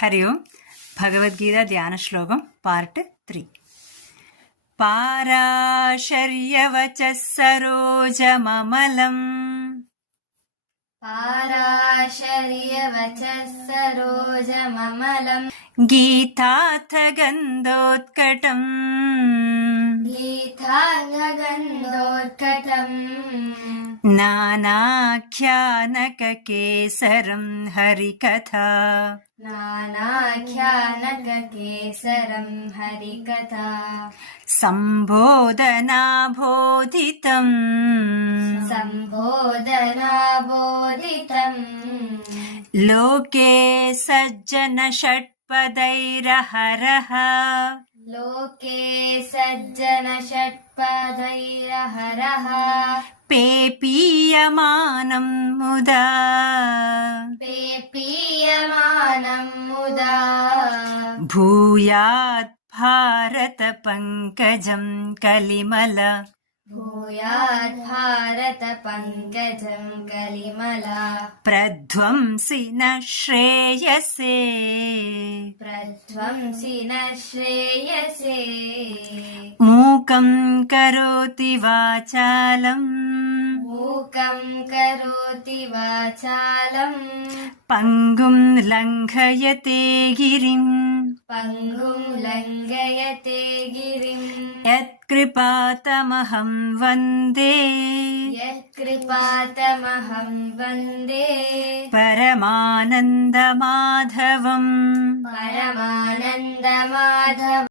हरि ओम भगवद्गीता ध्यान श्लोकम पार्ट 3 पाराशर्यवचः सरोजममलम् गीतार्थगन्धोत्कटम् नानाख्यानककेसरं हरिकथा सम्बोधनाबोधितम् लोके सज्जन षट्पदैरहरः पेपीयमानं मुदा भूयात् भारत पंकजं कलिमल प्रध्वंसि न श्रेयसे मूकं करोति वाचालं पङ्गुं लङ्घयते गिरिं यत्कृपातमहं वन्दे परमानन्दमाधवम्